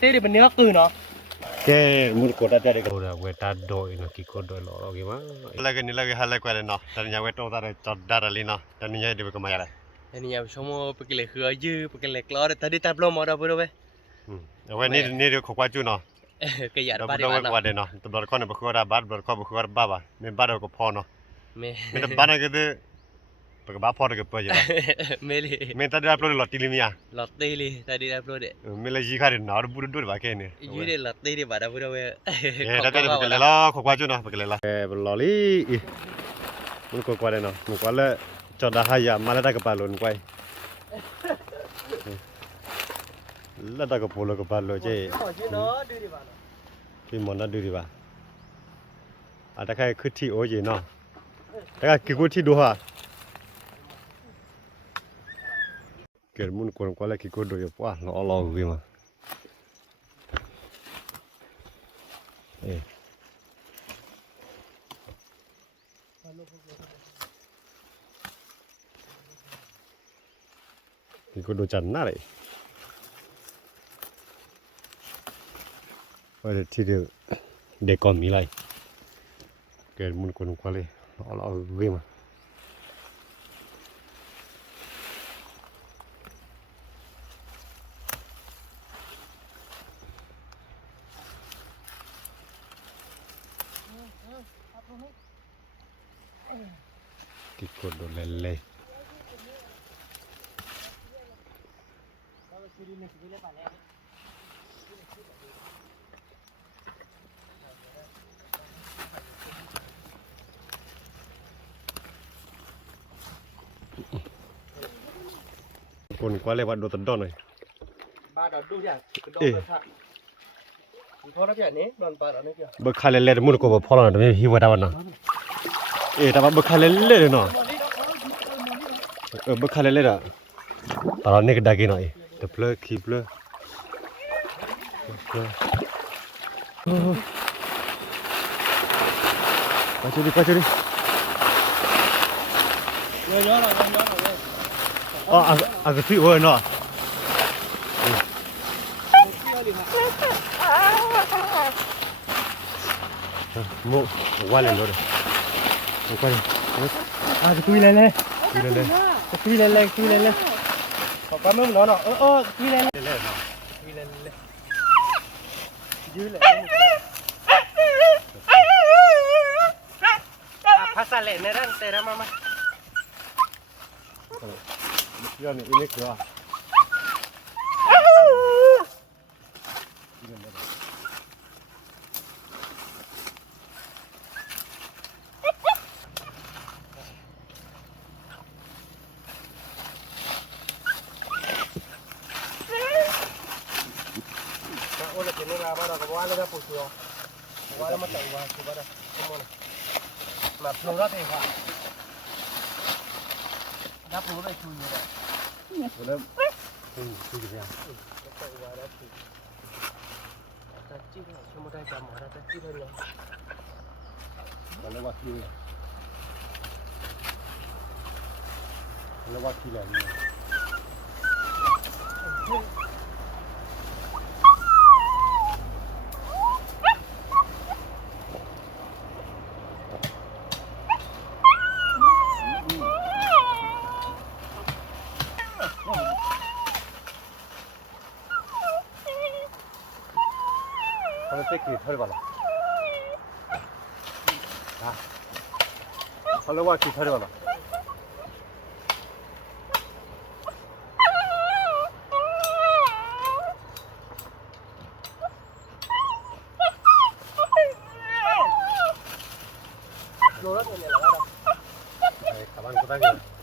thế thì mình nhớ cừ nó cái muốn cột ra đây cái là quẹt ta đôi nó kí cột đôi lọ cái mà là cái halai quẹt nó tao nhà quẹt tao ra chọn đa ra nó tao nhà đi cái mà ra anh nhà xong rồi cái lệ khơi dư cái lệ lót để đi tập lô mò đâu bữa vậyนี่เดี๋ยวขวาจูเนาะ cái giả ba đi เรา bán ว่า nó เดี๋ยวเนาะตัวบอลคอนเนี่ยบุกว่าบาสบอลคอนบุกว่าบ้าบ้าไม่บ้าเราก็พอเนาะ mẹ ไม่ต้องบ้านอะไรก็ได้ปกบ้าพอเราก็เปิดอยู่ mẹ đi ไม่ต้องได้อัพโหลดหลอดทีลิมีอ่ะ lọt tê đi ta đi tập lô để ไม่เลยยี่ขาดหนาดูดูบ้าแค่นี้ dưới đây lọt tê đi bảo đâu bữa đâu เฮ้ยได้ได้ไปเลยล่ะขวาจูเนาะไปเลยล่ะบอลลอลี่มันก็กว่าเลยเนาะมันกว่าเลยจอดได้หายามาแล้วได้ก็ปาลุนกว่าแล้วได้ก็พูดแล้วก็ปาลุนเจ้ พี่มอนน่าดูดีป่ะอาจจะแค่ขึ้นที่โอ้ยเนาะแต่ก็กี่กูที่ดูฮะเกิดมุนกวนกว่าแล้วกี่กูดูอยู่ป่ะรอวิ่งมากี่กูดูจันน่าเลยว่าที่เดียวเด็กก่อนมีอะไรเกิดมุนกวนกว่าเลยรอวิ่งมากี่กูดูเล่นเลยคนกว่าเลยว่าโดนตัดดอนเลย ba đợt đu vậy đợt thật thôi đó vậy nè đòn ba đợt này kìa เบิกคาเล่มุนก็บ่พอแล้วนะไม่หิวดาวนะแต่ว่าเบิกคาเล่เนาะเบิกคาเล่อ่ะตอนนี้ก็ได้กินหน่อยแต่เพลอขี้เพลอไปจุดิnhớ rồi อ๋อก็ที่โอ้ยเนาะมูว่าเล่นรถมูไปคุยเล่นขอความมึงเนาะคุยเล่นยื้อเลยพักสะเล่นในร่างเตะมา ย้อนอีเล็กเหรอโอ้ยเดี๋ยวนี้มาบ้านเราก็ว่าแล้วนะปุ๊บตัวว่าแล้วมาแต่งว่าคือบ้านเราขโมยมาพลงรถเองค่ะนับรู้ได้คุยอยู่เลยเริ่มคุยกันยังจะจิ้มชั่วโมงได้จำหมดแล้วจะจิ้มเลยมันเรียกว่าที่เรียกว่าที่แหลมเขาเรียกกี่เท่าไหร่บ้างเขาเรียกว่ากี่เท่าไหร่บ้าง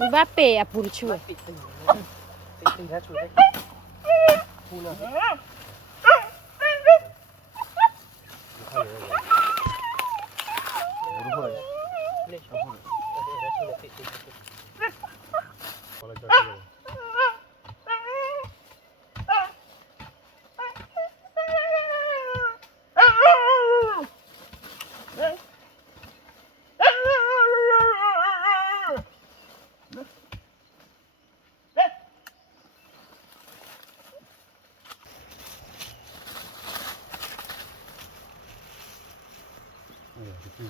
Mbappé a purciu. ตีนะช่วยได้พูดหน่อยเล่นช่วย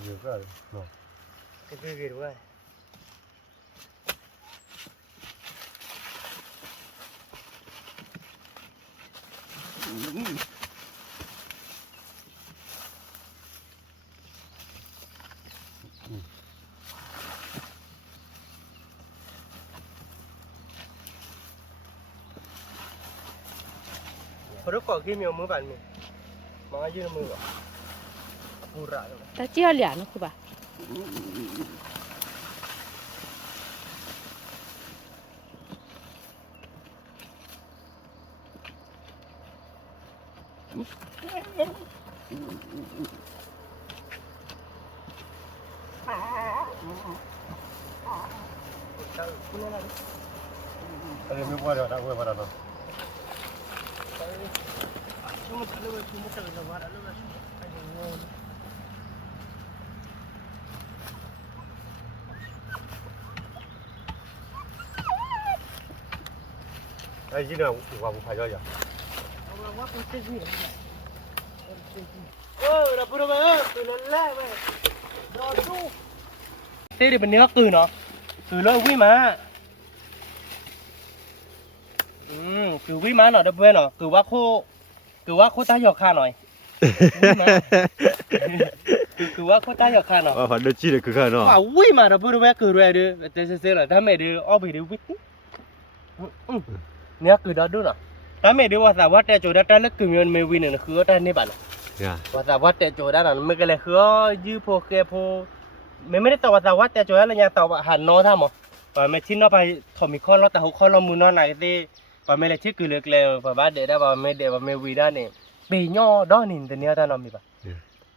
อยู่ก็เนาะ cái gì đúng không พอรู้ก่อนที่มีมือปั่นมีมายืนมือกูระเลย ta chia liền nó cứ bà อันนี้ไม่ว่าเดี๋ยวนะเว้ยว่าเดี๋ยวนะ cuma kalau lewat ada ngôn ไอ้ยี่เนี่ยว่าผมพายย่อยอ่ะ ว่าเป็นเสียเราพูดมาคือนั่นแหละเว้ยรอดูเต้เดี๋ยวเป็นเนื้อคือเนาะคือเลิกวิ่งมาคือวิ่งมาหน่อยเดี๋ยวเพื่อนเนาะคือว่าโคตรหยอกข้าหน่อยคือว่าโคตรหยอกข้าหน่อย ฝันเดือดจี้เลยคือข้าเนาะ ว่าวิ่งมาเดี๋ยวเพื่อนเว้ยคือเรื่อยดูแต่เสียเลยถ้าไม่ดูอ้อไปดูวิ่งเนี่ยคือดอดูเนาะถ้าไม่ดูว่าสาววัดแต่โจดัตแต่เล็กคือมันไม่วิ่งเนี่ยคือได้นี่บ้าน เนี่ย ว่าสาววัดแต่โจดัตน่ะมันก็เลยคือยื้อพวกแกพวไม่ได้ต่อว่าสาววัดแต่โจดัตอะไรอย่างต่อว่าหันนอท่ามั้งป่ะไม่ชิ้นนอไปถมมีข้อแล้วแต่หัวข้อเรามือนอไหนที่ป่ะไม่เลยชื่อคือเล็กเลยป่ะบ้านเด็ดได้ป่ะไม่เด็ดป่ะไม่วิ่งได้เนี่ยปีย่อดอนินแต่เนี้ยท่านอมีป่ะ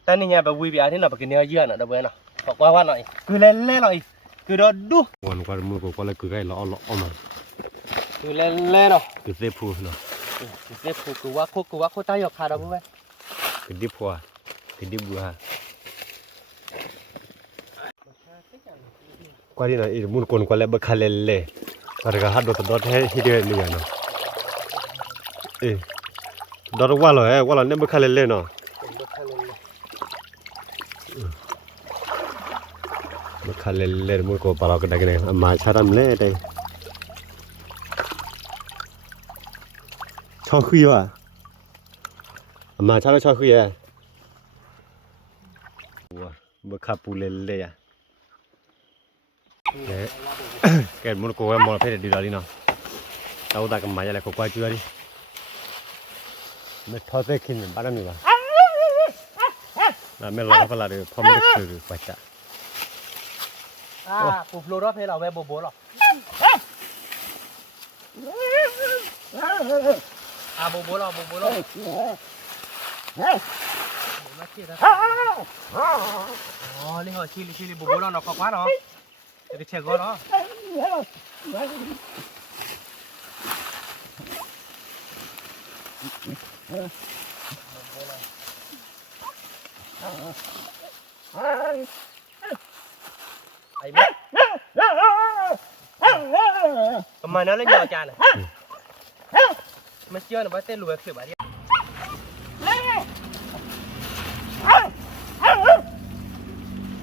แต่นี่เนี่ยป่ะวิ่งไปอาทิตย์น่ะป่ะกินเนื้อเยื่อน่ะเดี๋ยวเว้ยน่ะขอว่าหน่อยคือเล่นหน่อยคือดอดู วันก่อนมือกูก็เลยคือไอ้ล้อมา คือเล่นเนาะ คือเซฟูเนาะ เด็กคือว่าโคตรหยอกขาดเอาเว้ย คือดิบพัวคือดิบบัวกว่าที่นั่นอีมุนคนกว่าแล้วบักคาเลเล่ตอนนี้ก็ฮัดดอทให้ฮิเดียนี่เนาะดอทว่าเลยว่าเราเนี่ยบักคาเลเล่เนาะบักคาเลเล่มุนก็ปลาก็ได้กันเนี่ยมาชาดำเล่ได้ชอบคุยว่ะมาชาชอบคุยอ่ะว้าบักคาปูเลเล่อะแกมุนก็ว่ามอลเพชรดีดอลีเนาะเราตากมาอย่างไรก็กว่าจัวดิไม่ทอดเส้นขินบ้านมีป่ะแล้วไม่รอเขาละเดี๋ยวพอไม่ได้คือกว่าจะ ปูโปรรอบให้เราเว้ยโบหรอโบหรออ๋อนี่เหรอชิลิโบหรอเนาะข้าวเนาะจะได้เช็คก่อนเนาะไอ้แม่ประมาณนั้นเลยเนี่ยอาจารย์มาเชื่อหน่อยว่าเต้นรวยคือแบบนี้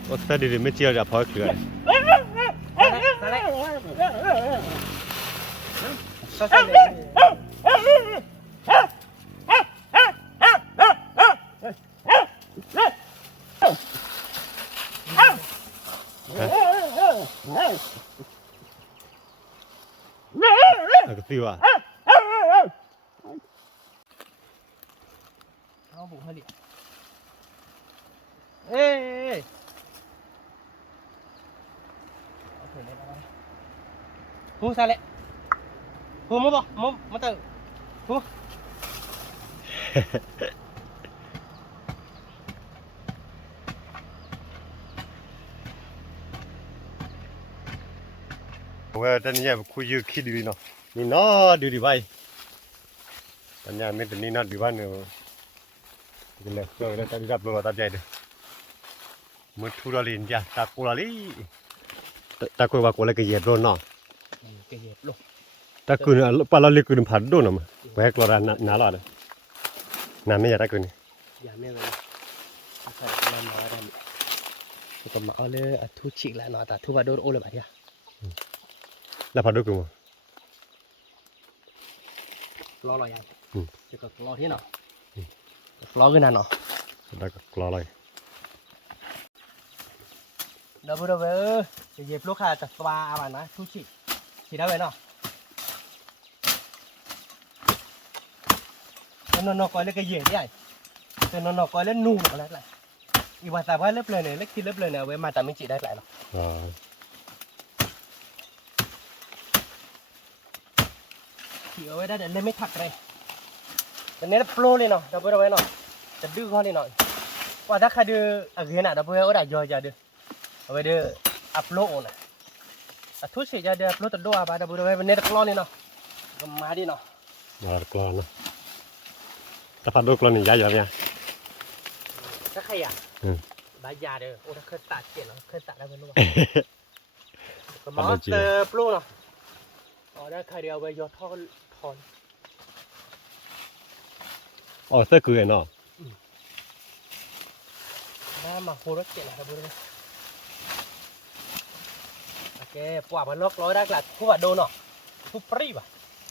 โอ้แต่ดีไม่เจียวจะพอเกลือ ก็สิว่ะ เอาบุกให้ดิเอ้ยพูดซะเลยพูดมั้งบ่มาเตอพูด ว่าตอนนี้คุยอยู่คิดดีเนาะนี่เนาะดีไปตอนนี้ไม่เป็นนี่เนาะดีว่าเนาะก็เลยก็เลยตอนนี้รับรู้ว่าตัดใจเด้อมือทุเรศจ้ะตากุลาลีตากุว่ากุลาก็เย็ดร้อนเนาะ เกยบลง ตากุนปลาลาลีกุนผัดโดนมั้ยแหวกลอรานาลอดน้ำไม่อยากตากุน อย่าแม่เลยใส่น้ำมาได้ ก็มาเอาเลยทุชิกแล้วเนาะแต่ทุบาโดนโอเลยแบบนี้ แล้วพอดูกูมั้ง รอรอยังจะก็รอที่เนาะรอกันนะเนาะ แล้วก็กรอเลย เดี๋ยวเว้ยจะเย็บลูกค้าจากตัวอะไรนะทุชิฉีดได้ไหมเนาะนอนๆก่อนเลยก็เย็บได้แต่นอนๆก่อนเลยนุ่มอะไรอะไรอีวันแต่ว่าเล็บเลยเนี่ยเล็กที่เล็บเลยเนี่ยเว้ยมาแต่ไม่จีได้หลายหรอก อ่า ขี่เอาไว้ได้เดี๋ยวเล่นไม่ถักเลยแต่เนี้ยโปรเลยเนาะเดี๋ยวไว้เนาะจะดื้อเขาเลยเนาะว่าถ้าใครดื้ออะไรน่ะเดี๋ยวเอาได้ย่อยจะดื้อเอาไว้ดื้ออัพโหลดนะทุกสิ่งจะดื้ออัพโหลดตัวด้วยป่ะเดี๋ยวไว้เนี้ยกล้องเลยเนาะก็มาดิเนาะ มาแล้วกรอนะแล้วพอดูกรอนี่ย้ายอยู่เนี่ย ถ้าใครอ่ะบายาเด้อโอ้ถ้าเคยตัดเกล็ดเนาะเคยตัดได้เป็นลูกก็มาเตอร์โปรเนาะอ๋อได้ใครเดียวไปยอดท่อถอน อ๋อเสื้อคือเนาะ ได้มาโคตรเจ๋งนะครับดูดิโอเคปว่ามันล็อกร้อยได้กลัดผู้ว่าโดนเนาะผู้ปรีบ่ะ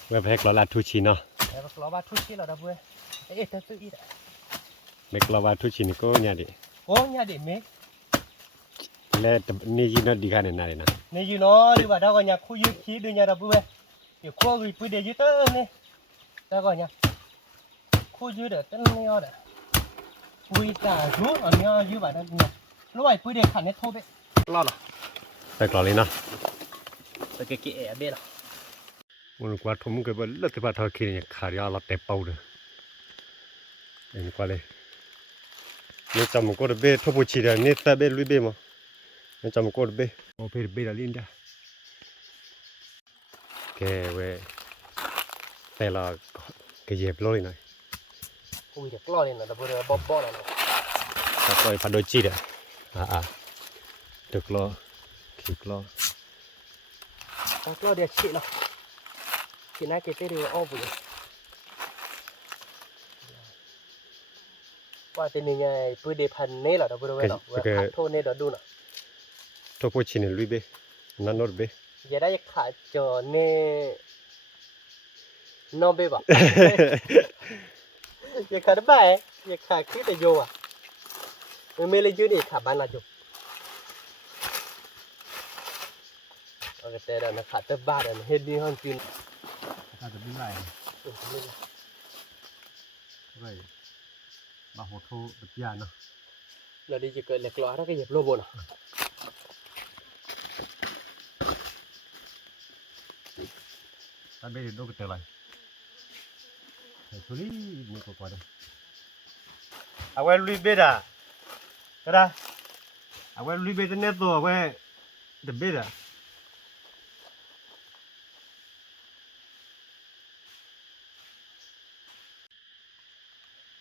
เว็บแฮกเราลาทูชิเนาะ แล้วก็ล้อบ้าทุกที่เราได้เว้ยเอ๊ะแต่ตื้ออีกอ่ะ เมกเราว่าทูชินี่ก็เนี่ยดิ โอ้ยเนี่ยเด็กเมฆ แล้วนี่จีนดีกันเนี่ยนะเลยนะ เนี่ยอยู่เนาะหรือว่าเราก็อยากคุยยืดขี้ดูเนี่ยเราเว้ยเดี๋ยวคุยไปเดี๋ยวยืดเต้เนี่ยแล้วก็เนี่ยคุยยืดเดี๋ยวเต้นเนี่ยเด้อคุยจ่ารู้อันนี้ยืดแบบนั้นเนี่ยรู้ว่าไปเดี๋ยวขันเนี่ยโทษไปรอดเนาะ ไปกรอเลยเนาะ ไปเก๋ๆเบ้เนาะ มันกว่าทุ่มก็เป็นเลือดที่ว่าทอคินเนี่ยขาดยาเราเตะเป้าเลยเอ็นกว่าเลยนี่จำมันก็ได้เบ้ทุบชีเดียนี่แต่เบ้ลุยเบ้มั้งนี่จำมันก็ได้เบ้โอเปเบ้ละลินจ้ะแกเว้แต่ละก็เย็บลอยหน่อย คุยเดี๋ยวรอดเลยนะเราเดี๋ยวบ๊อบๆเนาะ แต่ก็พันโดจีเดียเด็กล้อขีดล้อ แล้วก็เดี๋ยวฉีดเนาะฉีดหน้าเกตเดี๋ยวอ้อบุ๋ยว่าแต่นี่ไงปืนเดพันเน่หรอเดี๋ยวเว้ยเนาะว่าขาดโทษเน่เดี๋ยวดูเนาะ ทุบชีนี่ลุยเบ้นั่นนอดเบ้ อย่าได้ขาดจอเน่นอนเบ้บ่อย่าขาดไปอย่าขาดคิดแต่โยอ่ะไม่เลยยืดอีกขาบ้านละจุโอเคแต่เราขาดแต่บ้านเราเฮ็ดดีห้องกิน อาจจะไม่ไรไม่มาหัวโทแบบยาเนาะ เราดีจะเกิดเหล็กล้อถ้าก็เหยียบโลบนอ่ะ ตอนเบ้ดูก็เจออะไรไอ้ทุลีมันก็กว่าเด้เอาไว้ลุยเบ้ด่ะก็ได้เอาไว้ลุยเบ้จะเนี่ยตัวเอาไว้เดเบ้ด่ะ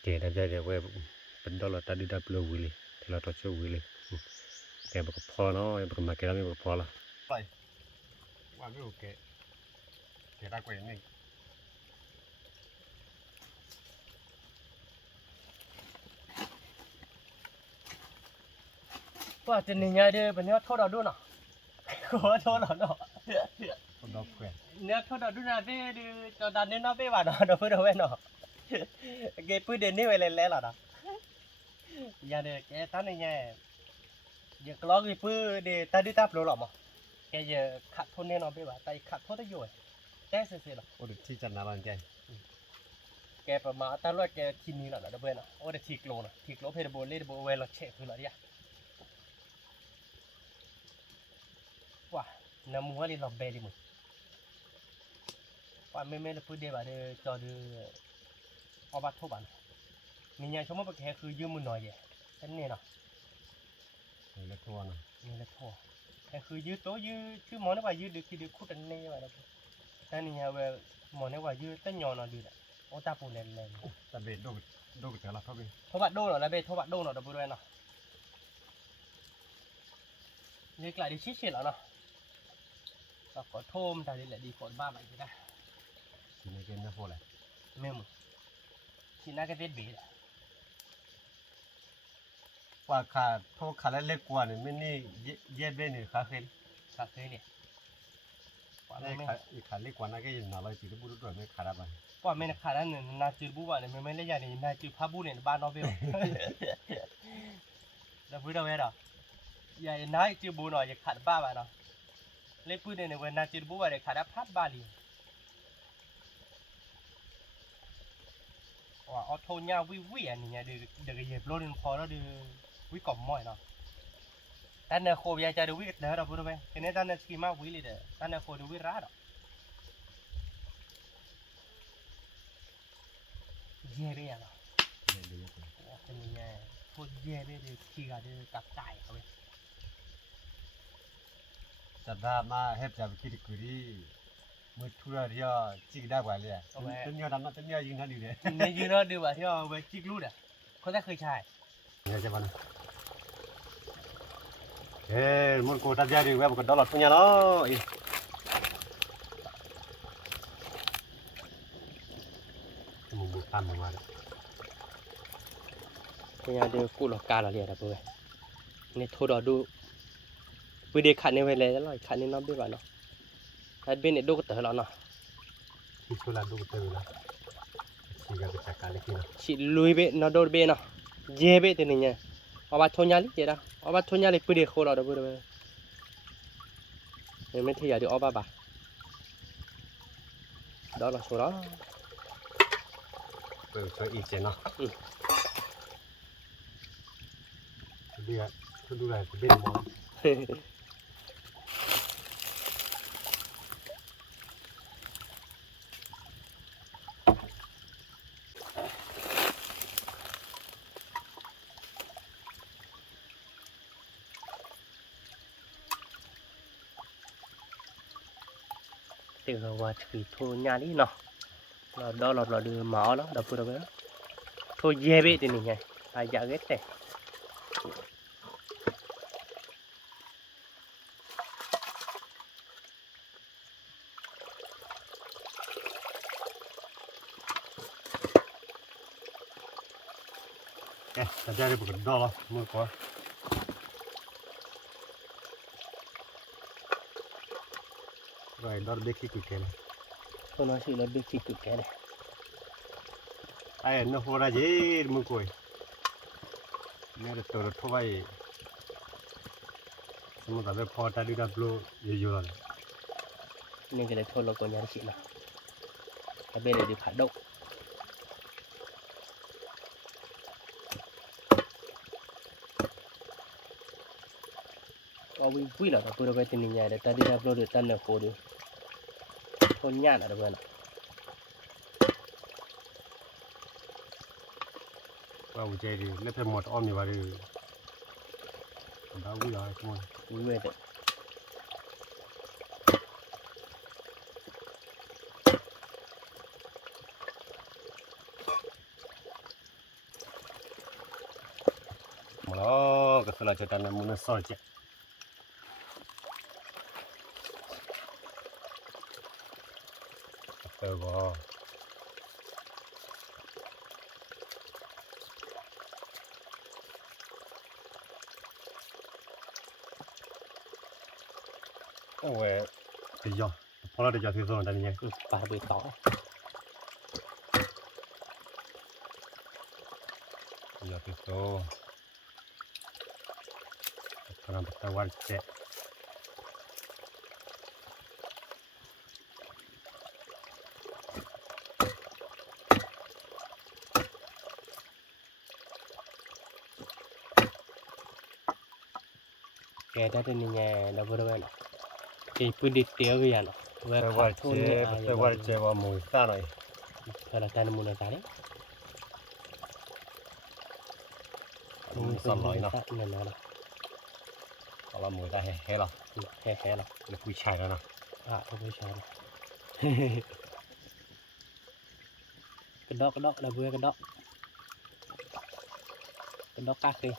เดี๋ยวได้เดี๋ยวไว้เป็นดอลลาร์ตัดดีดับเบิลวิลลี่ที่เราตัวช่วยวิลลี่แกบอกพอเนาะบอกมาแกแล้วไม่บอกพอละไปว่าไม่โอเคแกได้กว่านี้ ว่าจะนี่ไงเด้อเป็นเนื้อโทษเราด้วยเนาะขอโทษเราเนาะ คนดอกแขวน เนื้อโทษเราด้วยนะเด้อเด้อจอดานเนื้อน้อเป้ว่าเนาะเดี๋ยวเพื่อนเอาไว้เนาะเกปื้นเด่นนี่ไว้เลยแล้วล่ะเนาะอย่าเด้อแกตั้งนี่ไงอย่ากล้อกี่ปื้นเด้อตาดิตาโปรหรอมั้งแกอย่าขัดโทษเนื้อน้อเป้ว่าแต่ขัดโทษได้อยู่แกเสียๆหรอ โอ้เด็กที่จันนาบันใจ แกประมาณตาลอยแกทีนี้หรอเดี๋ยวเพื่อนเนาะโอ้เดี๋ยวทีโกลเนาะทีโกลเพดโบเล่โบเวลเชฟคืออะไรอ่ะว้าน้ำมัวนี่เราเบลิมึงว่าไม่ได้พูดเดี๋ยวเดี๋ยวจอดูเอาบัตรทุบันมีอย่างชมว่าแค่คือยืมมือหน่อยเดียวฉันเนี่ยเนาะ เล็กตัวนะ นี่แหละทั่วแค่คือยืดโต๊ะยืดชื่อหมอนี่ว่ายืดดึกคือดึกคู่กันนี่ว่าแล้วแต่นี่เวลหมอนี่ว่ายืดตั้งยอนเอาดีแหละโอ้ตาปูเล่นเล่น แต่เบ็ดดูแต่ละเขาเป็น โทบัตโดนเหรอแล้วเบโทบัตโดนเหรอดับเบิลเนาะนี่กลายดิชิชิแล้วเนาะก็ขอโทมแต่นี่แหละดีกว่าบ้าไปใช่ไหม สีในเกมจะโฟเลย ไม่มึงที่น่าจะเป็นเบส ว่าขาโทษขาเล็กกว่านี่ไม่นี่เย็บเบ้นี่ขาเคย ขาเคยเนี่ยปอ ได้ ไม่ ขาเล็กกว่านั้นก็ยินน่าเลยจีบบุรุษด้วยไม่ขาดอะไร ปอไม่นะขาด้านหนึ่งนาจืดบุบะเนี่ยไม่เล่นอย่างนี้นาจืดพาบุเนี่ยบ้านเราไปแล้วพูดเอาไว้หรออย่าน้อยจืดบุหน่อยอย่าขาดบ้าบ้าเนาะเล่นพูดเนี่ยเว้นนาจืดบุบะเนี่ยขาดพัดบ้าลีว่าเอาโทนยาวิอันนี้เดี๋ยวเหยียบรถพอแล้วดูวิกล่อมม้อยเนาะแต่เนี่ยโคบยาจะดูวิเดี๋ยวเราพูดไปเห็นไหมตอนเนี่ยสกีมาวิเลยเด้อตอนเนี่ยโคดูวิร้าดเย่เบี้ยเนาะเป็นยังไงพูดเย่เบี้ยดูขี้กาดูกับไก่เขาไป จัดได้มาเฮ็ดจะไปคิดกุรีมือทั่วเดียวจิกได้กว่าเลยต้นยอดำต้นยอดยิงทันอยู่เลย ในยืนเราดูว่าที่เราไปจิกลูดอ่ะเขาจะเคยใช้ เนี่ยจะมันเฮ้ยมันกูตัดยาดีเว้ยมันก็ดอลลาร์พุ่งยาเนาะมึงบุกตามมึงมาเลย เนี่ยดูกูหลอกการเราเรียกอะไรไปเนี่ยโทรดูวิดีโอขัดในเวลาแล้วขัดในน้ำด้วยบ้านเนาะแต่เป็นเนี่ยดูก็เต๋อแล้วเนาะ ที่สุดแล้วดูเต็มเลยชีกาไปจัดการเลยกินนะ ชิลุยเบนอดเบนเนาะเย่เบตัวนี้เนี่ยเอาบัตรทนยาลิเจด้าเอาบัตรทนยาลิปีเดียวเขาเราดูดูไปไม่ที่อยากดูเอาบ้าบ้าดอลลาร์ชัวร์ เปิดช่วยอีกเจนเนาะเดี๋ยวคุณดูแลคุณเบนมอง từ vào chỉ thôi nhà đi nó là đó là đưa máu đó đập vừa đó thôi dễ bị thì này phải giả ghét nàyแต่จะได้บุกดอลมือขวาไรดอลเบกกี้กุ๊กเลย thôi nó chỉ là biết chỉ cực cái này ไอ้เนื้อหัวราเจมือขวาเนี่ยตัวรถทั่วไปสมมติว่าพอตาดีดับโลเยอะๆเลย nên cái này thôi là còn nhà chị nào ở bên này đi phản động có quý là tôi đâu tin nhà để ta đi upload được tan nào khổ được thôi nhàn ở đâu vậy ว่าอุจจาระเล็บหมดอ้อมอยู่ว่าดื้อดาววิ่งอะไรทั้งหมด quý về đấy มาแล้วก็สลัดจะตันมันมันสอดเจ๊เออบ่โอ้ยเดี๋ยวพอเราเดี๋ยวจะซื้อส่วนนั้นยัง bà bị tỏ เดี๋ยวซื้อส่วนกำลังตะวันเจ๊ cái đó tin nhà đâu vừa đâu vậy cái quý đi tiêu cái gì nó แต่ว่าเจ๊ว่ามือซ่าหน่อย phải là cái nó muốn là cái đấy มือสั่นหน่อยเนาะ nên nó là เอาละมือได้แฮ่หรอ khe khe là เดี๋ยวผู้ชายแล้วนะ à không phải sao cái đó là vừa cái đó cắt đi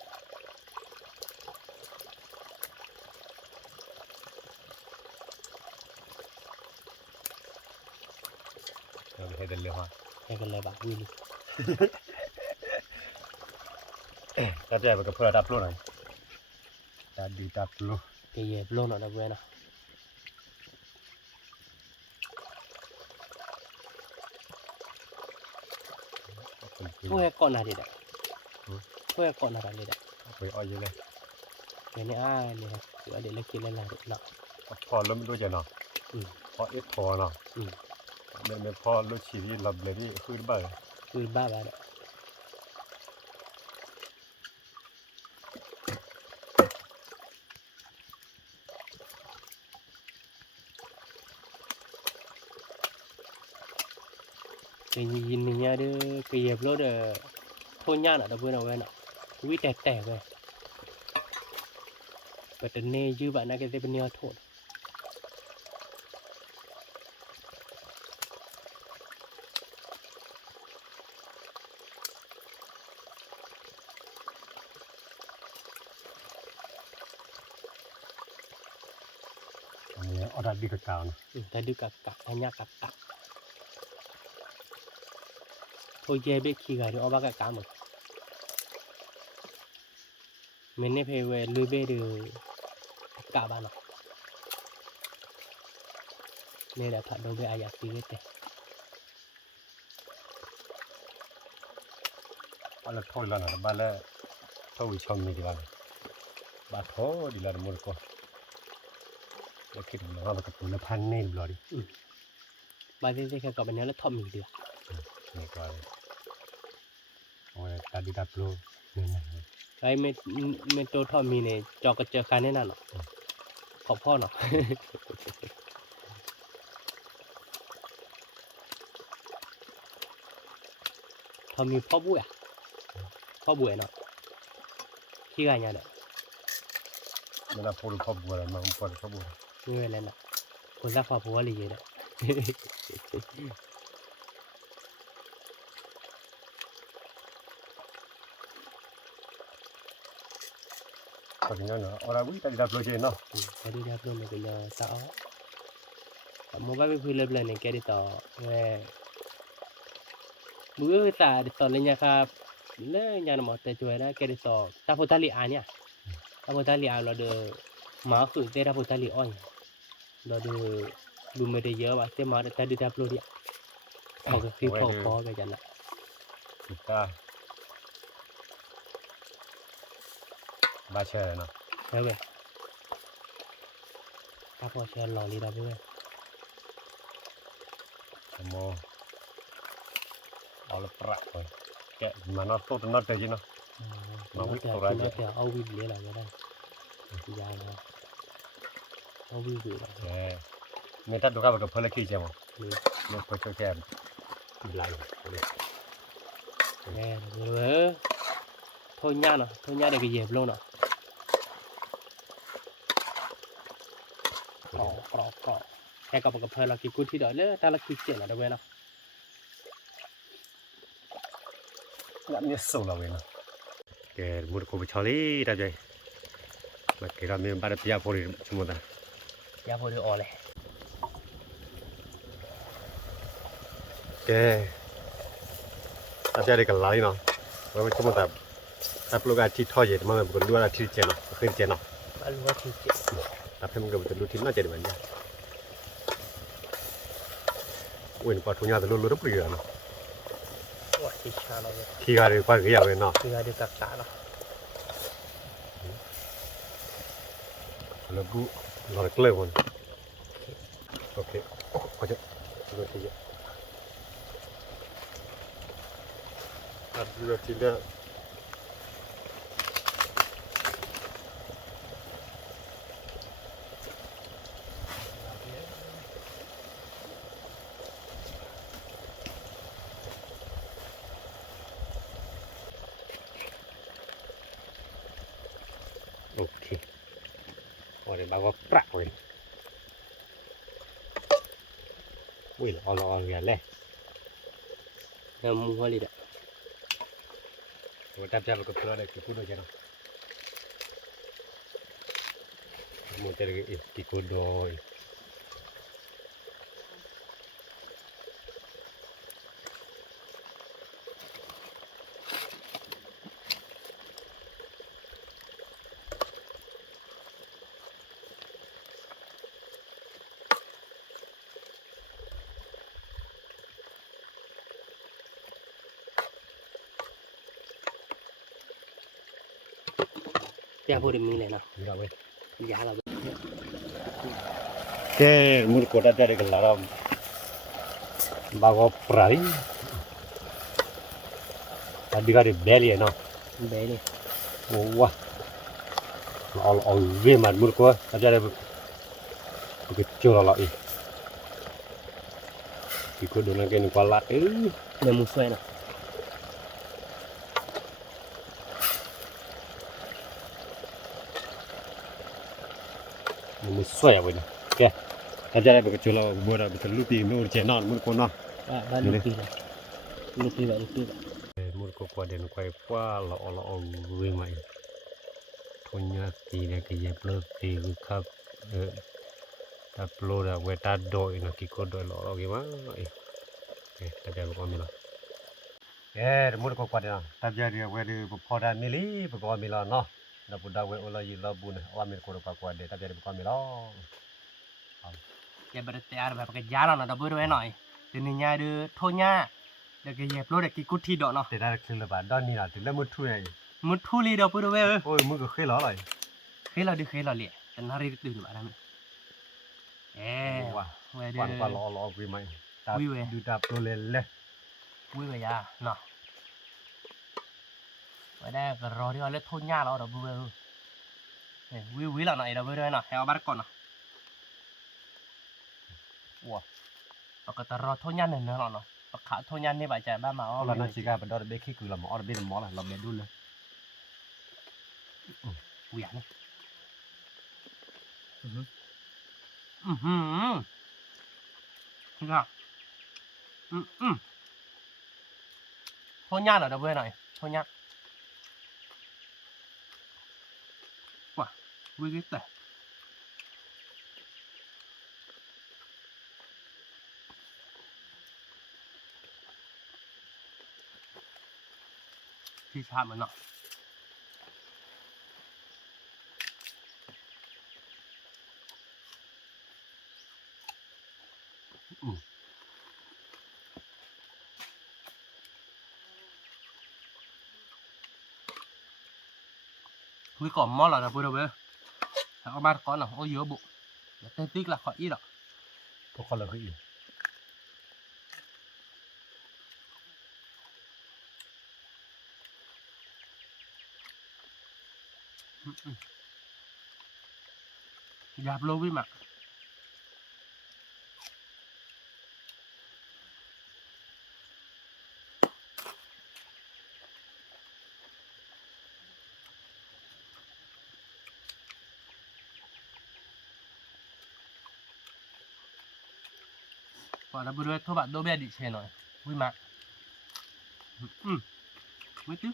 เดี๋ยวให้เดินเร็วฮะ hay cái là bạn vui Tapi apa ke pula dapur lah. Tadi dapur. เกยบลงเนาะนะเว้ยเนาะพวกก่อนหน้าดิดะพวกก่อนหน้าดิดะ ไปอ้อยเยอะเลย เดี๋ยวนี้เนี่ยคือเดี๋ยวเล็กกินเล่นอะไรเนาะ พอเริ่มด้วยจ้ะเนาะพอพอเนาะมันพอรถชีวิตหลับเลยนี่ขึ้นบ้าง คือบ้าบ้าเนาะเกยยินเนี่ยเด้อเกยบรถเด้อโทนย่าเนาะเด้อเพื่อนเอาไว้เนาะวิแต่เว้ยแต่ตอนนี้ยืมบ้านนะก็จะเป็นเนื้อโทษอันนี้ออดาดีกับกาวนะ แต่ดูกักอันยากักโทเยเบคีกันเอาบ้ากกาหมดเมนเนเพเวลูเบดูกาบ้านเนาะเนี่ยแหละถ้าโดนไปอายาตีเตะ อันละท้อยแล้วนะบ้านละท้อยชมมีดีบ้างบ้านท้อดีแล้วมันก็แล้วคิดว่ามันก็ปุ่นละพันนี่บลอดิ บาเซ่แค่กับเป็นเนื้อแล้วทอมมีเดือ นี่ก็โอ้ยตาดีดับโลนี่นะ ไอ้เมโตทอมมีเนี่ยจอกระเจอการแน่นอนเนาะขอพ่อเนาะทอมมีพ่อบุ๋ยเนาะขี้กันยังเด้อ มันละพูดพ่อบัวแล้วมันพูดพ่อบัว นี่เวลาเนาะคนรักพ่อผัวเลยเด้อ ก็อย่างนั้นเนาะเอาละวิ่งตาดีดับโลเจนเนาะ แกดีดับลงเนี่ยก็ยอต่อโมบายไปคุยเล็บๆเนี่ยแกดีต่อเว้ยมือตาดิต่อเลยเนี่ยครับเลยยานหมอแต่ช่วยนะแกดีต่อตาพุทธลีอาเนี่ยตาพุทธลีอาเราเดือหมาคือเตาพุทธลีอ้อยเราดูไม่ได้เยอะว่ะแต่หมาแต่ดีดับลงเนี่ยเขาก็คือพอกันจังละ ติดตาบ้าเช่เนาะ ใช่เว้ยถ้าพอเชิญรอรีดับเว้ย โมเอาละประไปแกมันนอตโต้นอตเตอร์จีเนาะ เราแต่เอาวิบเลยแหละก็ได้ยาแล้วเอาวิบเลย แกเมตัดดูครับกับเพื่อนเล็กขี้เจ้ามั้ง นี่ เมื่อเพื่อนแกไหลเลย แม่เว้ยโทนย่าเนาะโทนย่าเด็กเหยียบลงเนาะกรอบแค่กับเพื่อนเราคิดกูที่เดียวเลยแต่เราคิดเจ๋งนะเว้ยเนาะ งั้นเนี่ยส่งเราเองเนาะแกมุดโคบิชอลี่ได้ใจมาแกก็มีบ้านเปียพอดีสมมตินะ ยาพอดีออเลย แกอาจจะได้กันไหลเนาะว่าไม่สมมติแบบถ้าปลูกอาชีพท่อเย็นมันก็รู้อาชีพเจนเนาะขึ้นเจนเนาะ มารู้ว่าคิดเจ๋ง แต่เพื่อนมันก็จะรู้ที่น่าจะดีเหมือนกันวันก่อนทุกอย่างจะรู้รับเรือเนาะ ว่าคิดชาเราเลย ขี้การีกว่าขี้ยาวเนาะ คือเด็กกักตาเนาะ แล้วกูรอเกลือมันโอเคโอเคดูทีเดียวดูทีเดียวโอเควันนี้บางว่าประเว้ยวิ่งอ่อนๆอย่างแรก แล้วมึงว่าลิดะ วันจับกับเพื่อนได้กี่พูดด้วยกันเนาะมันจะได้กี่พูดด้วย ya boleh milih nah Enggak weh. ya lah Ke mun kota dari gelaram. Bago prai. Tadi kali beli no. beli Wah. All we man mun ko tadi ada kecil lah ih. Ikut dengan kini kualat yang musuh nah musuh ya weh. Ke. Tadi ada kecil lah buat betul lupi nur jenon mun ko no. lupi lah lupi lah Mun ko kwa den kwai kwa lo we mai. Thonya ti ne ke ye plus ti khap upload a weta doi na kiko doi lo gimana tadi aku ambil mun ko pada tadi dia we di poda mili ko ambil no na buda we ola yi labu ne ambil ko ko ade tadi dia ko ambil ya berarti ada pakai jalan ada baru enak jadinya ada thonya ada ke ye upload ke kuti dok no te da khil ba da ni la te le mu thu ne mutu li dah baru we oi mu ko khil la khela di khela li dan hari itu dulu ada wah we quan qua lo vi mai ta du ta pro le we we ya no we đây cái rồi đi lấy thonya nó đâu we we là này đâu baru enak heo bar kon no wah pakai taruh thonya nih no pakai thonya nih baca ba mau la na chi ga ba do be khi ku la mo be mo la be du le ya nih Dạ. Thôi nha ở đâu bên này, thôi nha. Wow, vui cái tệ. Thì sao mà nó. Vui còn món là vui đâu bên. Có ba con nào, ôi dứa bụng. Tên tiếc là khỏi ít rồi. ko ko la ri Dạp lâu với mặt. Quả là bữa thôi bạn đô bè đi xe rồi. Vui mặt. Vui chứ.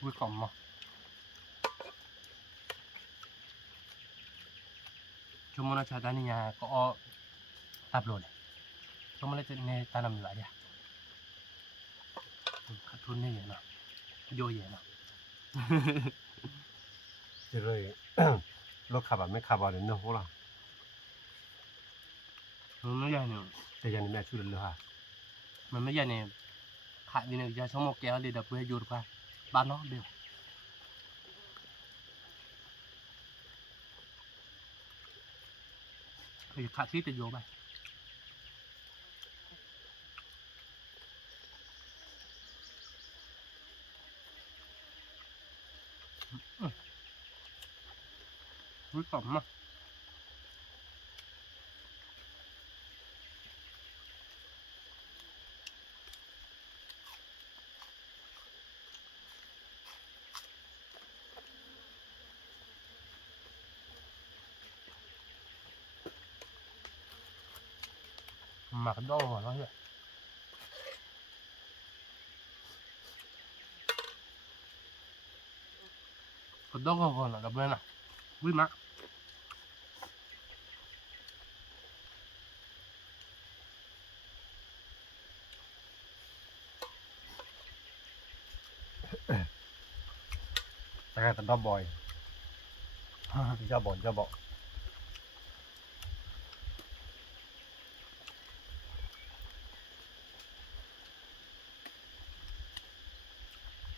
Vui còn mà. Cuma nak cakap ni ya, kau upload. Cuma nak ni tanam dulu aja. Kartun ni ya na, jo ya na. chỉ rồi lúc khá mấy khá vào đến nó hố là Nó vậy nè, thế giờ mẹ chú được hả mình mới vậy nè, khai đi nè, giờ sống một kéo đi đập về vô qua, bán nó đều. Bây giờ khai xí từ vô bay. Quý phẩm mà. Mặc đâu mà nó vậy. Còn đâu còn là đập lên nào. Quý má. แต่ก็ต้องบ่อยเจ้าบ่นเจ้าบอก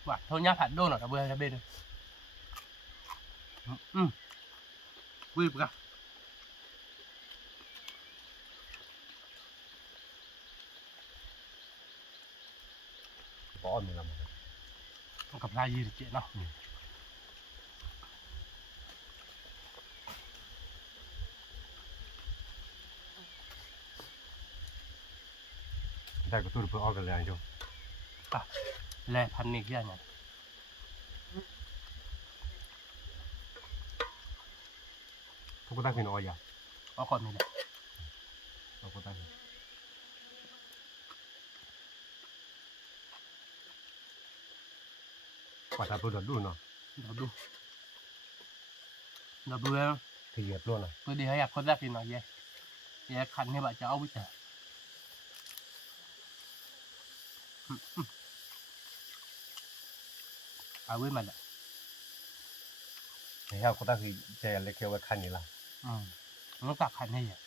ว่าโทนยาผัดโดนหรอตะเบือจะเบ็ดวิ่งปะ ป้อนมีลำ กับลายยืดเจ๊เนาะ ได้ก็ตู้เพื่อออกกันเลยจ้ะ แล่พันนี่ยังไง ทุกคนตั้งเป็นออยอ่ะ เอาคนนี่แหละ ทุกคนตั้งว่าถ้าตัวดูเนาะ เราดูเราดูแล้ว ที่เหยียบล้วนอ่ะ ตัวเดียวอยากคนแรกกินหน่อยแย่คันให้บ่จะเอาวิจารเอาไว้มันแหละ เฮ้ยคนตั้งคือใจเล็กเกี่ยวกับคันนี่ละ ต้องตักคันให้อ่ะ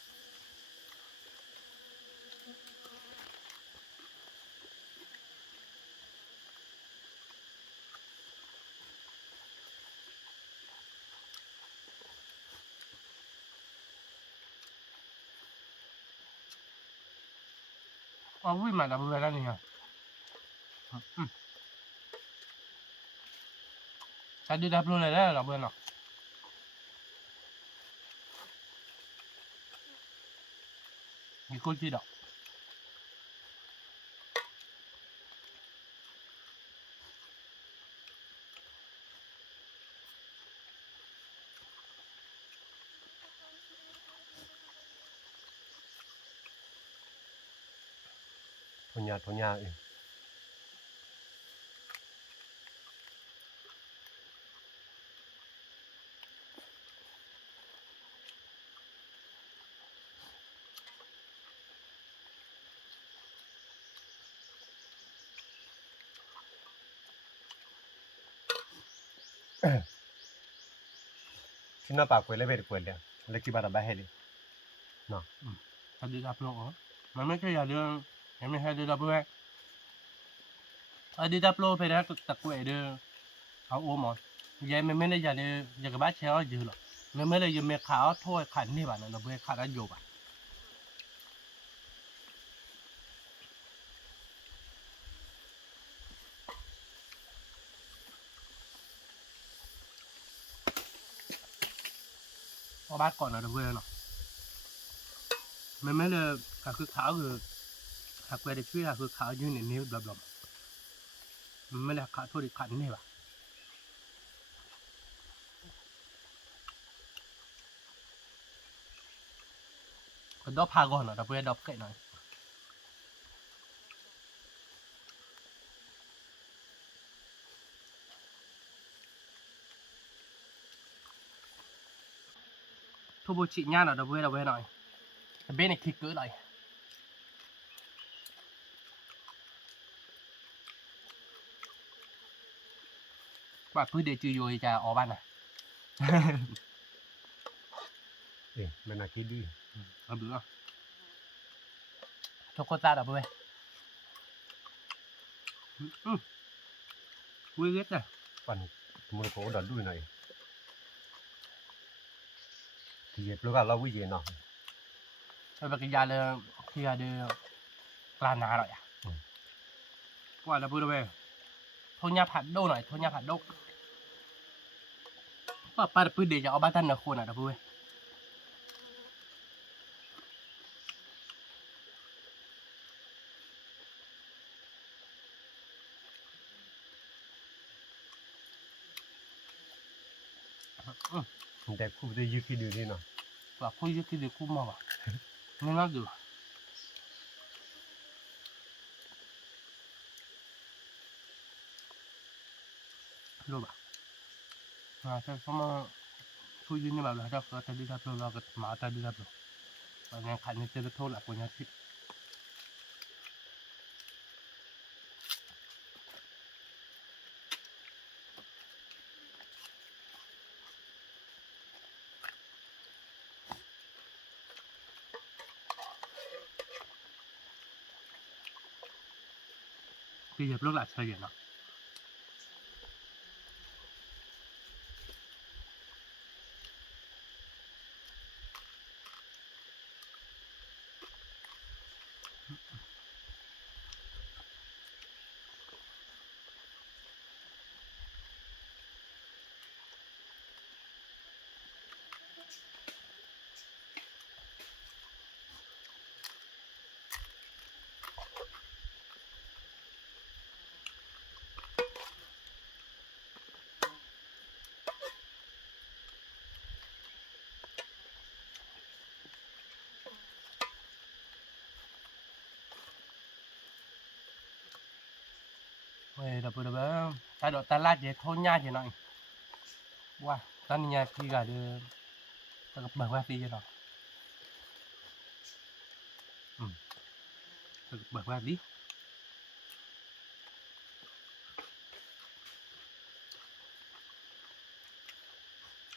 เอาไว้มันเราดูแล้วนี่ฮะถ้าดูดับรู้เลยแล้วเราเบื่อหรอกมีคนจีดอกทนยาเอง ที่หน้าปากเปิดเลยเปิดเลยเลยกี่บาทแบบให้ดิเนาะ ถ้าดูดับรู้มันไม่ใช่อย่าเรื่องยังไม่ให้ดูดับรู้ดูดับรู้ไปแล้วตะกุยเด้อเอาโอมยังไม่ได้อย่าเด้ออย่ากระบะเชียวยืดหรอกไม่ได้ยังไม่ขาวถ้วยขันนี่บ้านเราเบื่อขาดอันโยบอ่ะเอาบ้านก่อนเราเบื่อเนาะไม่เลยขาคือขาวคือขาเกลือได้ช่วยขาคือขาวยืนในนิ้วดำๆมันไม่ได้ขาถ้วยขันนี่บ้าก็ดอกพาก่อนเราเบื่อดอกเกยหน่อยทุบชิญาเราเบื่อหน่อยเบ้ในคิกเกอร์เลยว่าพื้นเดือดจืดอยู่จะออกบ้านนะ เอ๊ะมันน่าคิดดี เอาเบื่อช็อกโกแลตเอาไปวิ่งเล็ดเลย ปั่นมือโผล่ดันดูหน่อยที่เหยียบแล้วก็เราวิ่งเนาะ ไปกินยาเลยที่ยาเดือกลานาหน่อยว่าเราพูดไปโทนยาผัดโดหน่อยโทนยาผัดโดว่าป้าพื้นเดือดจะเอาบ้านท่านนะคนอ่ะเราพูดแต่คู่ได้ยืดคิดดูนี่เนาะ ว่าคุยจะคิดดูคุ้มมากว่ะนี่น่าดูรู้ป่ะถ้าเขามาคุยยืนนี่แบบเราถ้าจะดีครับเราก็มาจะดีครับเรางานขันนี่จะโทษหลักคนนี้ที่ คืออย่าลูกหลานเฉยเนาะเฮ้ยเดี๋ยวเดี๋ยวตาดอกตาลาดเดี๋ยวโทษญาติหน่อยว่าตอนนี้ญาติพี่ก็เดือตะกับเบิกว่าตีจะหรอตะกับเบิกว่าดิ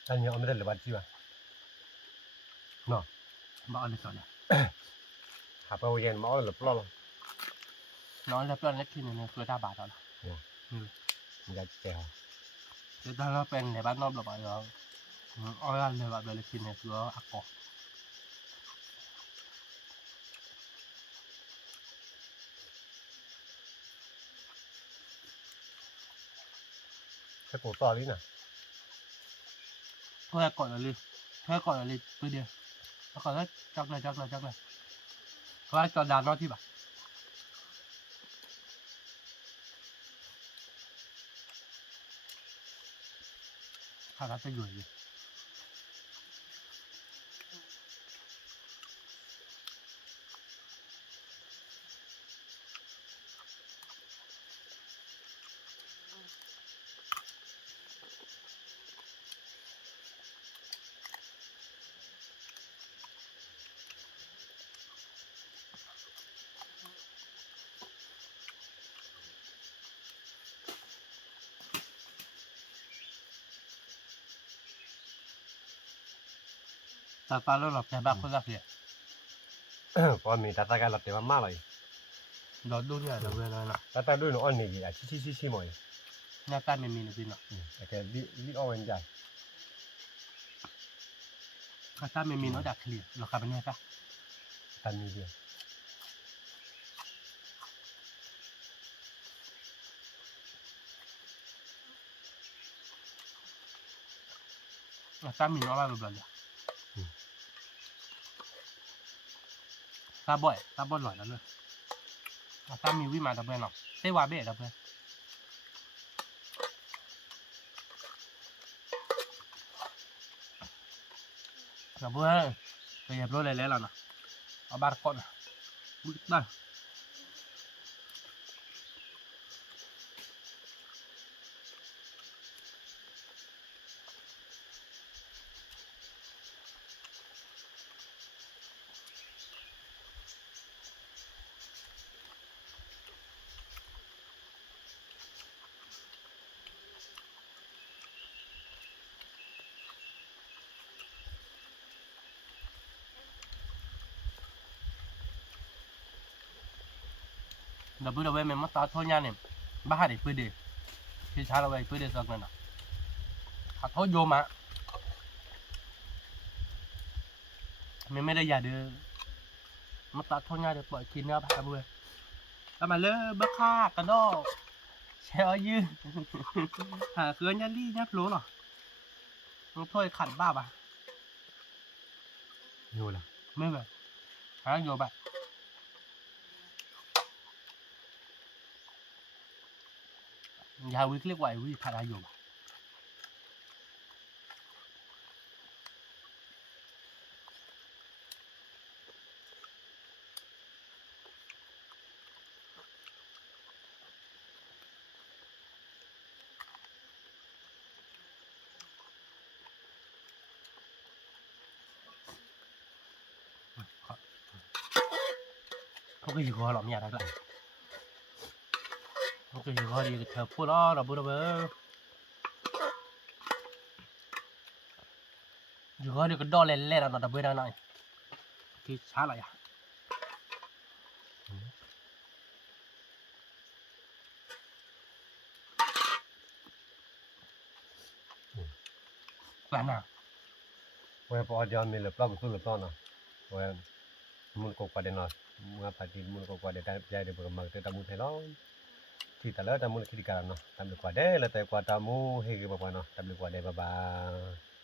อันนี้เอาไม่ได้หรือบ้านจีวะเนาะ บอกอะไรก่อนเนี่ย หาไปวันเย็นมาเอาหรือปล้อ น้องเล็บร้อนเล็กที่หนึ่งตัวตาบาดแล้วนะ มีได้แจ๋ว เดี๋ยวถ้าเราเป็นในบ้านนอกเราบอกเราเอาละเลยว่าเบลคินเนี่ยตัวอักกอ แค่กูต่อนี่น่ะ เพื่อก่อนเลยเพื่อก่อนเลยตัวเดียวแล้วก่อนก็จักเลยเพราะว่าจอดานนอกที่แบบข้ารัจะอยู่อยู่ตาแล้วหลับแต่บ้าคนละเสีย เพราะมีตาตาการหลับแต่ว่ามากเลย เราดูเนี่ยเราเวลาละ ตาตาด้วยน้องอันนี้อ่ะชี้หมอย หน้าตาไม่มีนะพี่เนาะ โอเครีเอาเงินจ่าย หน้าตาไม่มีเนาะดักเคลียร์เราขับไปเนี่ยซะ ตันมีเดียว หน้าตามีเนาะว่าเราเบลเลยตาบ่อยหน่อยแล้วเลยหน้าตามีวิมาดับเบิลเนาะเตวาเบ้ดับเบิลดับเบิลไปเหยียบรถเลยแล้วนะเอาบาร์ก่อนบึ้งได้ดับเบิลเมมตาทอนยาเนี่ยบ้าดิปืนเดที่ชาเราไปปืนเดสักนั่นนะขัดทอดโยมะไม่ได้ยาเด้อมาตาทอนยาเดี๋ยวปล่อยกินเนื้อบ้าเบื่อแล้วมาเลยบ้าค่ากระดอกแช่ยื้อหาเกลือยันลี่ยับรู้หรอมันถ้วยขัดบ้าป่ะ อยู่ละ ไม่แบบหาโยบะยาวิกเรียกว่าวิทาราโยบะเขาก็อยู่คอหลอมยาได้ละเขาก็อยู่คอดีเธอพูดล้อเราพูดเบอร์อยู่คอดีก็ดอเล่นเล่นเราดับเบิลหน่อยที่ช้าอะไรอ่ะ Lana. เว้ยพอจะมีเลยปลอกสุดเลยตอนน่ะเว้ยมุนกกว่าเดนอมึงปาติมุนกกว่าเดตใจเดบกมักเตตามุเทลอที่ตะเลตามุนคิดกันเนาะตามดีกว่าเด้แล้วแต่กว่าตามูเฮกบ่ว่าเนาะตามดีกว่าเด้บ๊ายบาย